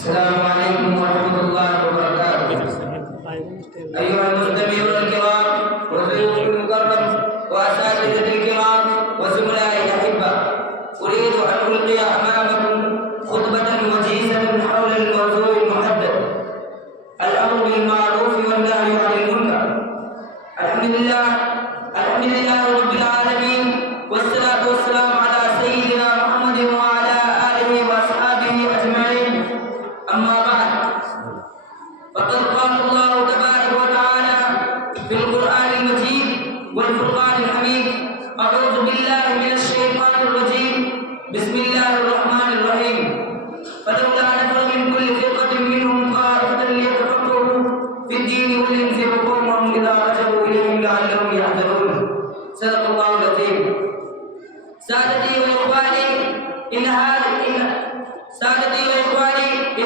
السلام عليكم ورحمة الله وبركاته. أيها المستمعون الكرام وضيوف المكرم وأساتذة الكرام وزملائي الأحبة، أريد أن ألقي أمامكم خطبة وجيزة حول الموضوع المحدد: الأمر بالمعروف والنهي عن المنكر. الحمد لله رب العالمين، والصلاة والسلام على سيدنا محمد وعلى آله وأصحابه أجمعين. أما بعد، فقد قال الله تبارك وتعالى في القرآن المجيد والفرقان الحميد: أعوذ بالله من الشيطان الرجيم، بسم الله الرحمن الرحيم. فلولا نفر من كل فرقة منهم طائفة ليتفقهوا في الدين ولينذروا قومهم إذا رجعوا إليهم لعلهم يحذرون. صدق الله العظيم. سادتي وإخواني، إن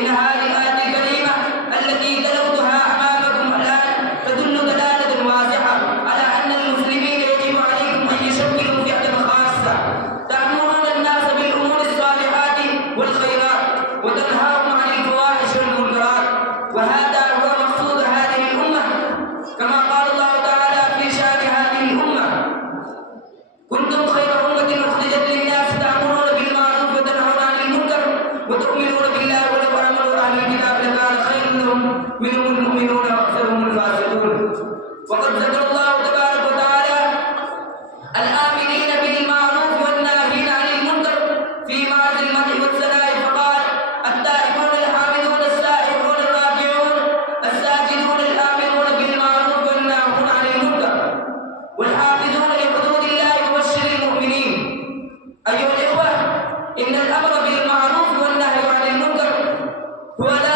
هذه الآية الكريمة التي تلوتها أمامكم الآن تدل دلالة واضحة على أن المسلمين يجب عليهم أن يشكلوا فئة خاصة تأمرون الناس بالأمور الصالحات والخيرات وتنهاهم عن الفواحش والمنكرات، وهذا هو مقصود هذه الأمة. كما قال الله تعالى في شأن هذه الأمة: كنتم خير أمة أخرجت للناس تأمرون بالمعروف وتنهون عن المنكر وتؤمنون بالله ولو آمنوا أهل الكتاب لكان خيرا لهم منهم المؤمنون وأكثرهم الفاسقون. وقد ذكر الله تبارك وتعالى الآمرين بالمعروف والناهين عن المنكر في معرض المدح والثناء، فقال: التائبون الحامدون السائحون الراكعون الساجدون الآمرون بالمعروف والناهون عن المنكر والحافظون لحدود الله وبشر المؤمنين. أيها الإخوة، إن الأمر بالمعروف والنهي عن المنكر هو لا